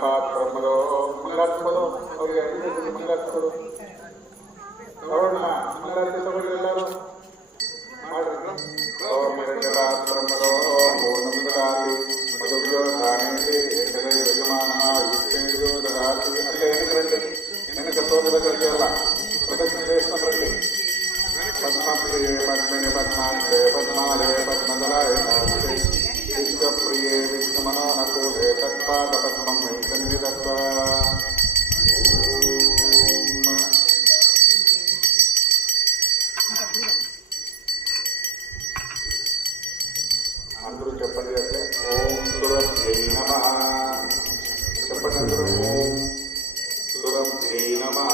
ಪಾತ್ರಮದೋ ಮಂಗಾತ್ಮದೋ ಅವ್ರಿಗೆ ಮಂಗಾತ್ಮರು ನೋಡೋಣ ಮಂಗಾತಿ ತಗೊಳ್ಳಿ ಎಲ್ಲರೂ ಮಾಡ್ರಿ ಪಾತ್ರಮದೋ ಪೂರ್ಣಮದಾತಿ ಮಧುವ್ಯೋ ಧಾನೇತಿ ಏಕದೇ ಯಜಮಾನ ಯುಕ್ತೇಜೋ ದದಾತಿ ಅಲ್ಲೇ ಏನಕ್ಕೆ ನಿನಗೆ ತೋಟದಲ್ಲಿ ಅಲ್ಲ ಪ್ರದಕ್ಷಿಣೇಶ್ವರರಲ್ಲಿ ಪದ್ಮಪ್ರಿಯೇ ಪದ್ಮಿನಿ ಪದ್ಮಾಂತೆ ಪದ್ಮಾಲೇ ಪದ್ಮದಲಾಯ ವಿಶ್ವಪ್ರಿಯೇ ವಿಷ್ಣುಮನೋನಕೂಲೆ ತತ್ಪಾದ ಪದ್ಮಂ ಮೈ ಸನ್ನಿಧತ್ವ అందరూ చెప్పండి అంటే ఓం సురభ్యై నమః చెప్పండి అందరూ ఓం సురభ్యై నమః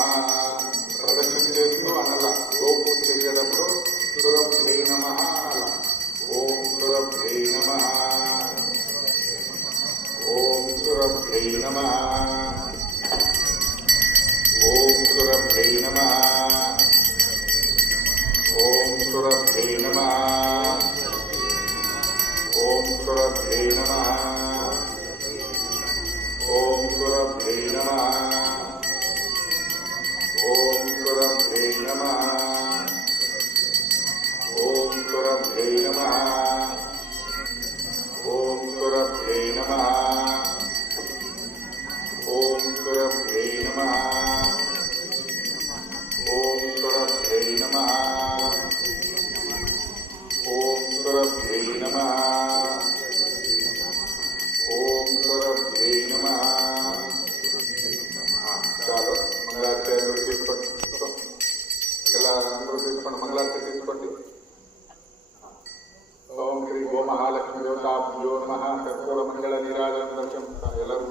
ప్రదక్షిణ చేస్తూ అనలా గోపూజ చేసేటప్పుడు సురభ్యై నమః అలా ఓం సురభ్యై నమః ఓం సురభ్యై నమః ఓం సురభ్యై నమః ఓం సురభ్యై నమః ఓం సురభ్యై నమః ఓం సురభ్యై నమః ఓం సురభ్యై నమః ఓం సురభ్యై నమః ఓం సురభ్యై నమః ఓం సురభ్యై నమః ఓం సురభ్యై నమః ఓం సురభ్యై నమః ఓం సురభ్యై నమః చాలు మంగళారతి అందరూ తీసుకోండి ఇలా అందరూ తీసుకోండి మంగళారతి తీసుకోండి ఓం శ్రీ గో మహాలక్ష్మి దేవతాభ్యో నమః కర్పూర మంగళ నీరాజనం దర్శనం ಎಲ್ಲರೂ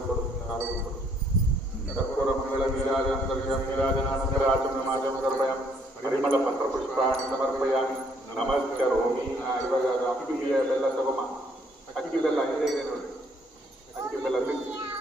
ಕರ್ಪೂರ ಮಂಗಳ ನೀರಾಜನ ದರ್ಶನ ನೀರಾಜನಾನಂದರಾಜಂ ನಮಾಜಂ ಸಮರ್ಪಯಾಮಿ ಪರಿಮಳ ಪತ್ರ ಪುಷ್ಪಾಣಿ ಸಮರ್ಪಯಾಮಿ ನಮಸ್ಕರೋಮಿ. ಇವಾಗ ಅಕ್ಕಿ ಬೆಲ್ಲ ತಗೊಮ್ಮ, ಅಕ್ಕಿ ಬೆಲ್ಲ ಇದೆ ನೋಡಿ, ಅಕ್ಕಿ ಬೆಲ್ಲ